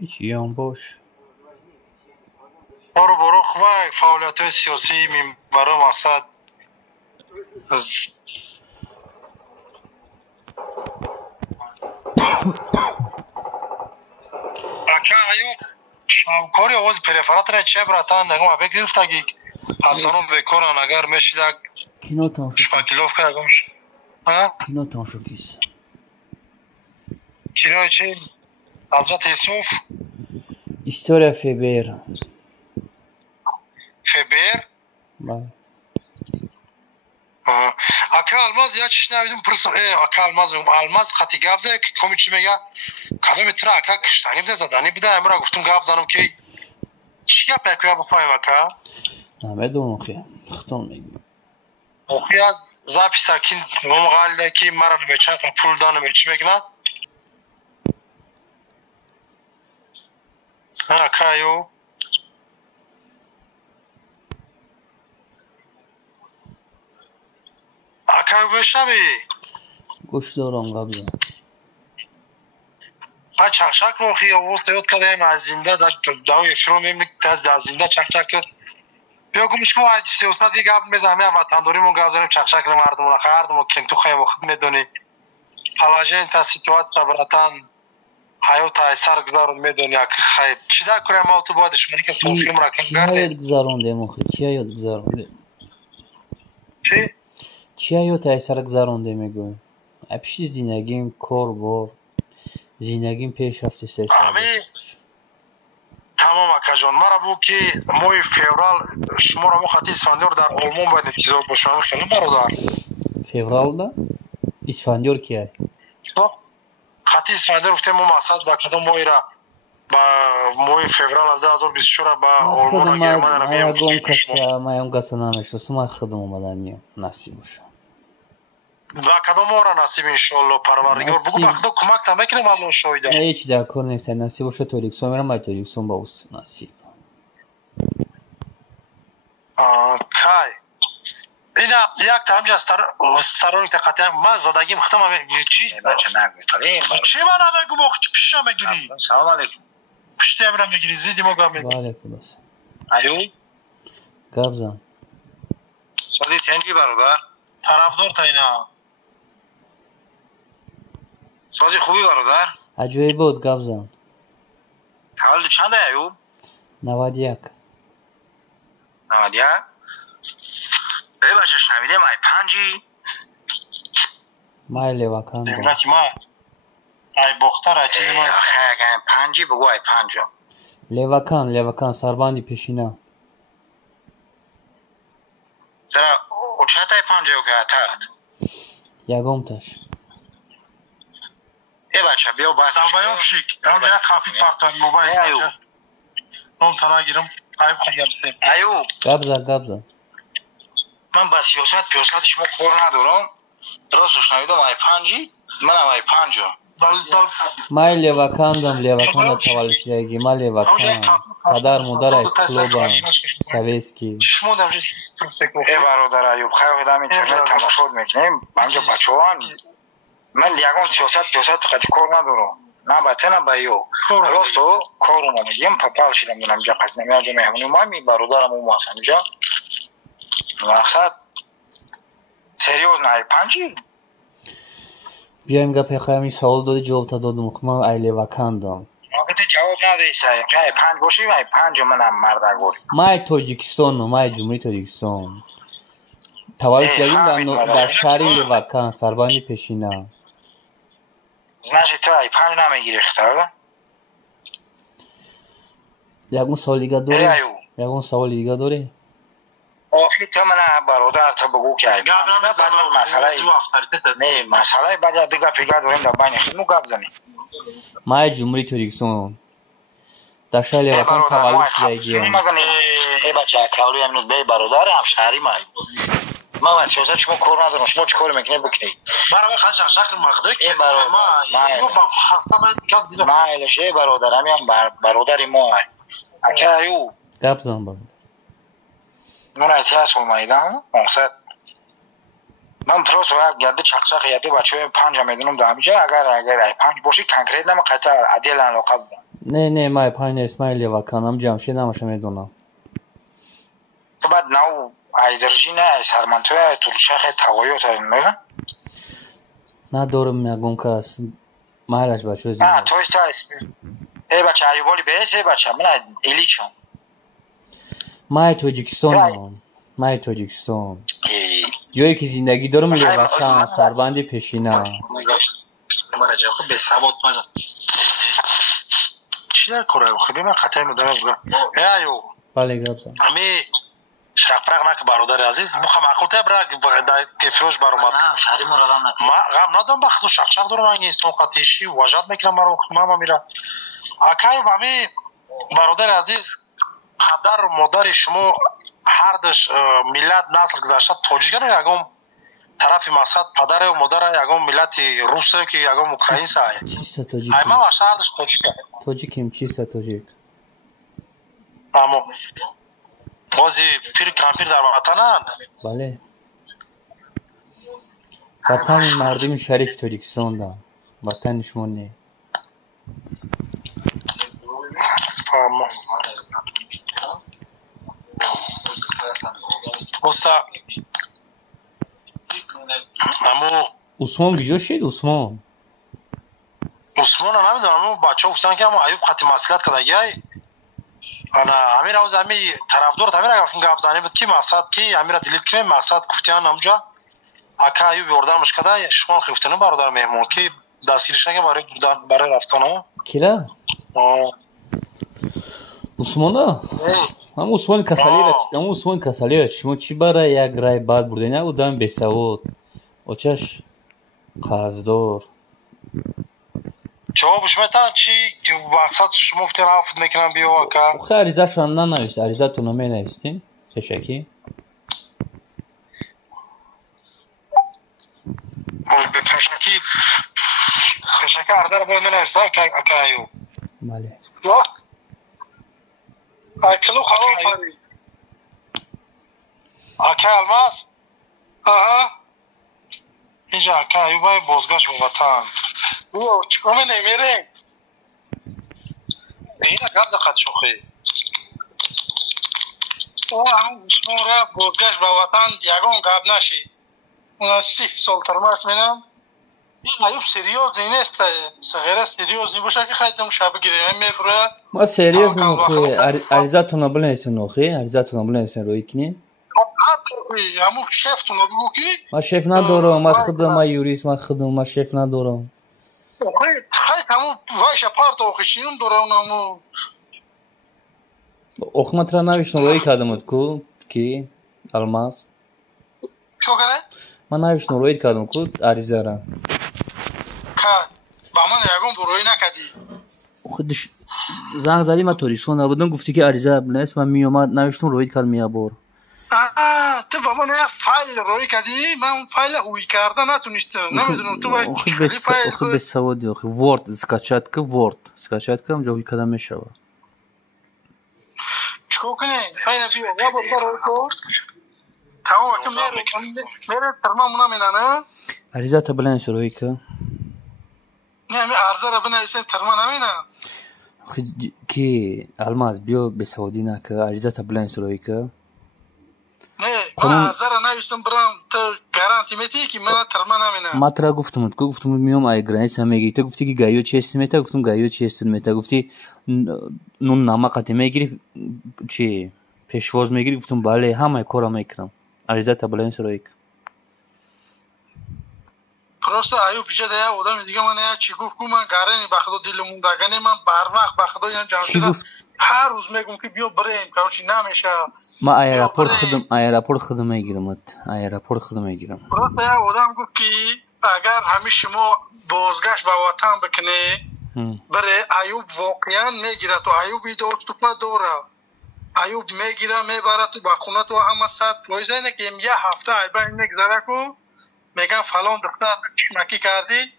هیچی هم باش. برو خواه فعالیت های سیاسی برای مقصد اکا ایو شاوکاری آواز پریفرات را چه براتن نگم ابه گرفت اگه حسنون بکارن اگر میشید کینو تماشا شپاکیلوف کرگمش کینو تماشا کیس کینو چی؟ حضرت یوسف История Фебер. فبر بله. اکا الماز یا چیش نویدم پرسم اکا الماز خطی گاب ده که کمی چی میگه کدام اترا اکا کشتانی بده زدانی بده امرا گفتم گاب زنم که چی گپ اکویا بفایم اکا نمیدونم خیلی ختم میگم اخی از زاپی ساکین دوم غالده که مرا نمیچه پول دانم چی میگن اکایو اکایو بشمی گوش دارم قبضا ها چخشک اخی وست یاد کردیم از زنده در داوی شروع میمونی که از زنده چخشک بیا گمش کو از سیاست دیگه گپ میزنیم وطن داریم گپ داریم چخشک مردم را خردم و کن تو خیم خود میدونی حالا تا سیتواسیون براتن حیات های سر گذارون میدونی که خیر چی در کنیم ما تو بادش منی که توفیم را کم چی کرده یاد گذارونده مخی چی یاد گذارونده چی؟ چی یاد های سر گذارونده میگویم اپشی زینگیم کار بار زینگیم پیش رفته 3 سال تمام اکا جان مرا بو که موی فیورال شما را مو خطی اسفندیار در آلمان باید انتظار باشم خیلی برادر فеврал да اسفندیار کیه خطی اسفندیار گفتیم مو مقصد با کدام موی را با موی فیورال 2024 با آلمان و گرمان را میام ما هم کسی نمیشناسم من خودم اومدنیم نصیب باشه و کدام ما را نصیب انشالله پروردگار بگو با خدا کمک تا میکنیم الله شاهده نه هیچ در کار نیست نصیب باشه تولیکسون میرم با تولیکسون با اوست نصیب کای اینا یک تا همجا سترانی تا قطعه من زدگیم ختم همه چی بچه نگویتاری چی من نمیگو با چی پیش هم میگیری سلام علیکم پشتی هم میگیری زیدی ما گام میزن علیکم بس ایو گبزن سادی تنجی برادر طرفدار تا اینا سادی خوبی برادر عجایب بود گبزن حال چنده ایو 91 91 بچه شنویده مای پنجی مای لیوکان زمینه که ما ای بختر ای چیزی ما خیلی پنجی بگو ای پنجا لیوکان سرباندی پیشینا زرا اوچه تای پنجا که اترد یگم تاش ای بچه بیا بس زنبایاب شیک همجا یک خافی پارتان موبایل اینجا نام تنها گیرم ایو خیلی بسیم ایو گبزن من با سیاست شما کار ندارم درست شنویدم ای پنجی منم ای پنجا مای لیوکان دا تولشدگی ما لیوکان پدر مادر کلوبم سویسکی ای برادر ایوب خیلی دم اینترنت تماشا میکنیم بنجا بچه ها من لیگان سیاست قدی کار ندارم نه بچه نه بایو راستو کارو نمیگیم پاپال شدم من اینجا پس نمیاد مهمونی ما می برادرم اون واسه اینجا مقصد سریوز نه پنجی بیایم گپ خیلی سوال دادی جواب تا دادم من ای لیوکان دام وقتی جواب ندهی سعی که پنج باشی و پنج منم مردگوری ما تاجیکستان و ما جمهوری تاجیکستان تولدیم در شهر لیوکان سرباندی پیشینا значит تو ای پنج نمیگیری خطا یگون سوال دیگه داری آخی تو من برادر تو بگو که ای مسئله بعد دیگه پیگه داریم در بین خیلی گپ زنیم ما جمهوری تاجیکستان در شهر لیوکان تولد شدگی ای بچه اکراولی امنود بی برادر هم شهری ما باید سیاست شما کار ندارم شما چی کار میکنید بکنید برای خواهد شکل مخده که ما ایلشه برادر همین برادری ما های اکه ایو گپ زن برادر من احتیاس اومایدم مقصد من پروس و یک گرده چقشق یده بچه های پنج میدونم در همیجا اگر ای پنج باشی کنکریت نمی قطع عدیل علاقه بودم نه مای پایین اسماعیلی و کانم جمشید نماشه میدونم تو بعد نو ایدرژی نه سرمنتوی ترشخ تقایوت هست ندارم میگم کس مالش بچه نه زیاد تویش تا اسمی ای بچه ایوبالی بیس ای بچه من ایلیچم مای توجیکستان جایی که زندگی دارم لیوکان سربند پیشینه مرجع خب به ثبات ماذا چی در کره خب من خطای مدام از گفتم ایو بله گفتم امی شقرق نک برادر عزیز بخوام اخوته برا که فروش برآمد شهری ما غم ندارم ما غم ندارم بخت و شقشق دارم من این قطیشی وجد میکنم برای ماما میره اکای امی برادر عزیز پدر و مادر شما هر دش ملت نسل گذشته تاجیک نه یگام طرف مقصد پدر و مادر یگام ملت روسه که یگام اوکراین سای چیست تاجیک ای ما شهر دش تاجیکیم چیست تاجیک اما بازی پیر کامپیر در وطنن بله وطن مردم شریف تاجیکستان دا وطنش مونه اما بسا امو عثمان کجا شد عثمان هم نمیدونم امو بچه ها گفتن که امو ایوب خطی مسئلت کده گای انا همین روز همی طرفدار همین گفت زنی بود که مقصد که همین را دیلیت کنیم مقصد گفتیان نمجا اکا ایوب یوردمش کده شما خفتنه برادر مهمون که دستگیرش نگه برای رفتن کلا عثمان هم عثمان کسالی شما چی برای یک رای بعد برده نه بودم به سعود اوچش قرضدار جوابش میتن چی که مقصد شما گفتین عفو میکنم بیا اکا آخه عریضه شان ننوشت عریضه تو نمی نوشتین تشکی تشکی عرضه باید منوشت اکا ایوب بله کلو خواهد فاری اکا الماس اینجا اکا ایوبای بازگشت به وطن چکو می نمیره اینه گفت قد شوخی هم شما را بازگشت به وطن یگان گفت نشی اون 30 سال ترماس مینم این ایوب سریوز نیست غیر سریوز باشه که خیلی شب گیریم میبره ما سریوز نخوی عریضه تو نبلنیسن نخوی عریضه تو نبلنیسن روی کنین همون شف تو نبگو کی ما شف ندارم ما خدم ما یوریست ما خدم ما شف ندارم خیلی همون وایش پارت آخشیم دارم همون اخمت را نوشتن روی کدمت کو کی الماس شو کنه؟ من نوشتن روی کدم کو عریضه را که با من یکم بروی نکدی خودش زنگ زدی من توریسون نبودم گفتی که عریضه بلنیست من میومد نوشتن روی کدم میابور تو با من یک فایل روی کدی من فایل هوی کرده نتونستم نمیدونم تو باید چکلی فایل آخه به سوادی آخه ورد سکچت که اونجا هوی کدم میشوه چکو کنه فایل بیا یا بروی کو تمام که میره ترمامونا مینانه عریضه تا بلنیست روی که نه می عرضه را بنویسیم ترما نمینه کی الماس بیا به سعودی نه که عریضه تا بلنیست روی که نه عرضه را نویسم برام تو گارانتی میتی که من ترما نمینه ما ترا گفتم میام ای گرانیس میگی تو گفتی که گایو چیست میتا گفتم گایو چیست میتا گفتی نون نمک میگیری چی پیشواز میگیری گفتم بله همه کارا میکنم عریضه تا بلنیست روی که پروسته ایوب پیچه ده آدم دیگه من چی گفت کو من گارنی بخدا دلمون دگنی من بر وقت بخدا این جان هر روز میگم که بیا بریم کاوچی نمیشه ما ایرپورت خدمت میگیرم پروسته آدم گفت که اگر همه شما بازگشت به وطن بکنی بره ایوب واقعا میگیره تو ایوب دوست تو پا دوره ایوب میگیره میبره تو با خونه تو همه صد فایزه اینه که یه هفته ایبا این نگذره کو میگن فلان دختر چمکی کردی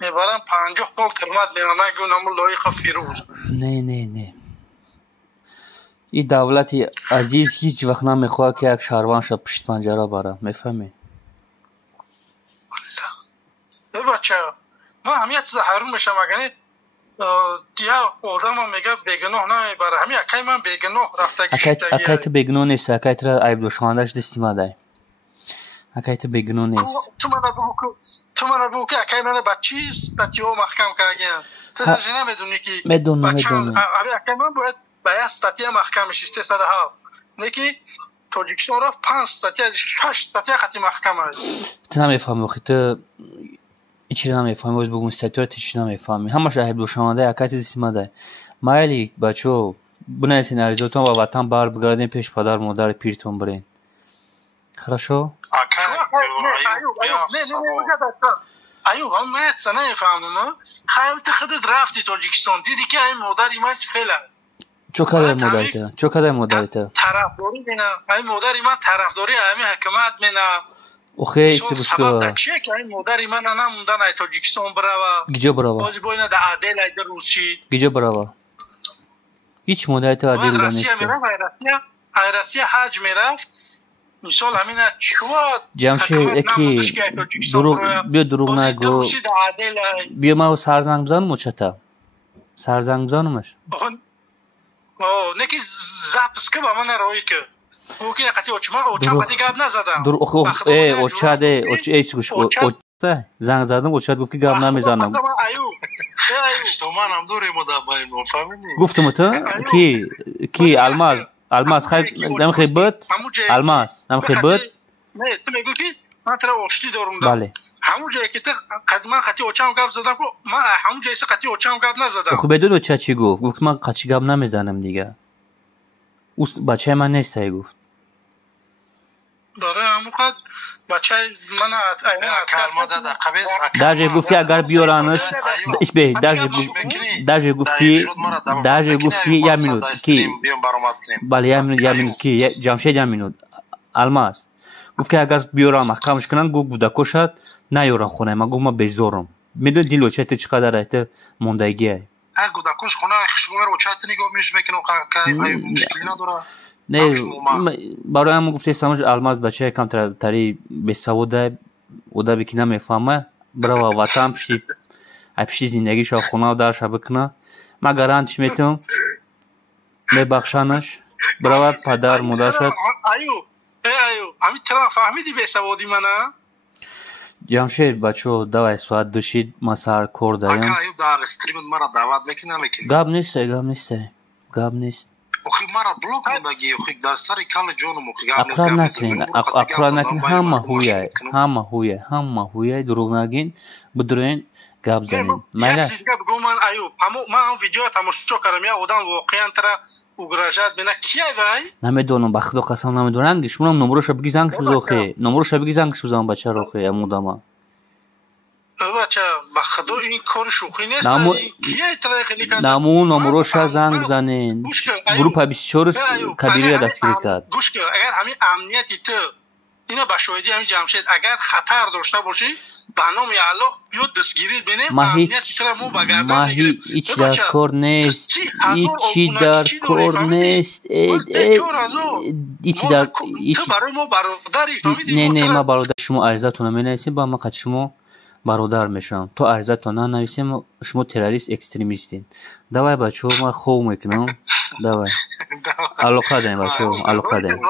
میبرن 50 پول ترمت میرن نگون همون لایق فیروز نه این دولت عزیز هیچ وقت نمیخواد که یک شهروند شد پشت پنجره بره میفهمی ای بچه من همیت زهرون میشم اگه یا آدم هم میگه بگناه نمیبره همین اکای من بگناه رفته گشتگی اکای تو بگناه نیست اکای تو را عیب دوشاندش دستی ماده اکای تو بگناه نیست تو من بگو که اکای من بچی استاتیو محکم کردن تو نمیدونی که میدونم اکای من باید باید استاتیو محکمش 307 نکی تاجیکستان رفت 5 استاتیو 6 استاتیو خطی محکم است تو نمیفهمی وقتی تو ایچی نمیفهمی باز بگم استاتیو رو تیچی نمیفهمی همش عیب دوشانده اکای تو دستی ماده مایلی بچو بنویسین عریضتون و وطن بر بگردین پیش پدر مادر پیرتون برین хорошо ایوب هم نه نمیفهمم خیلی خودت رفتی تاجیکستان دیدی که این مادری من فعلا چو کدای مادریته طرفداری مینا این مادری من طرفداری همین حکومت مینا اوخی سبسکو چیه که این مادری من نموندن ای تاجیکستان بره گیجا بروا باز باید در عدل ای روسی گیجا بروا هیچ مادریت عدل نیست روسیه حج میرفت مثال همین چواد جمشید اکی دروغ نگو بیا ما سرزنگ بزنم چتا سرزنگ بزنمش نکی زپس که با من روی که او که قطعی اوچم بدی گب نزدم اوچاده زنگ زدم اوچاد گفت که گب نمیزنم تو من هم دوری مدابایی مفهمینی گفتم تو کی الماس خیلی نمیخوای بد الماس نمیخوای بد نه تو میگو که من ترا اوشتی دارم بله همون جایی که تو قدما قطعی اوچم گب زدم من همون جایی قطعی اوچم گب نزدم خب بدون اوچا چی گفت من قطعی گب نمیزنم دیگه اوست بچه من نیست گفت داره همون قد بچه من در جای گفتی اگر بیارانش در جای گفتی یه مینوت کی بله یه مینوت کی جمشید یه مینوت الماس گفت که اگر بیاران محکمش کنن گفت بوده کشد نیارن خونه من گفت من بزارم میدون دیلو چه چقدر ایت موندگیه گوده کش خونه شما رو چت نگاه میش میکنم که مشکلی نداره نه برای همون گفته سامج الماس بچه کم تری به سوده اوده بکی نمیفهمه برای وطن پشتی زندگیش خونه و درش بکنه ما گارانتش میتونم میبخشانش برای پدر مادرش ایو همین ترا فهمیدی به سوادی منه جمشید بچه دوای ساعت دوشید ما سر کار داریم ایو در استریم مرا دعوت میکنه گاب نیست اخی مرا بلوک میدگی اخی در سر کل جونم اقرار نکنین همه هویه دروغ نگین بدرین گاب زنین یک چیز بگم من ایوب من اون ویدیو تماشا کردم یا آدم واقعا ترا угрожает بنا کیه وای نمیدونم به خدا قسم نمیدونم شما نمبرش بگی زنگش بزوخه نمبرش بگی زنگش بزنم بچه روخه امودما بچه به خدا این کار شوخی نیست کیه ترا خیلی کرد نمو نمبرش زنگ بزنین گروه 24 کبیری را دستگیری کرد گوش کن اگر همین امنیتی تو اینا به شاهدی همین جمشید اگر خطر داشته باشی به نام الله بیا دستگیری بینه ما هیچ در کار نیست هیچی در کار نیست تو برای ما برادری نه ما برادر شما عرضتون رو نمی‌نویسیم با ما قد شما برادر میشم تو عرضتون ننویسیم شما تروریست اکستریمیستین دوای بچه ما خوب میکنم دوای علاقه داریم بچه علاقه داریم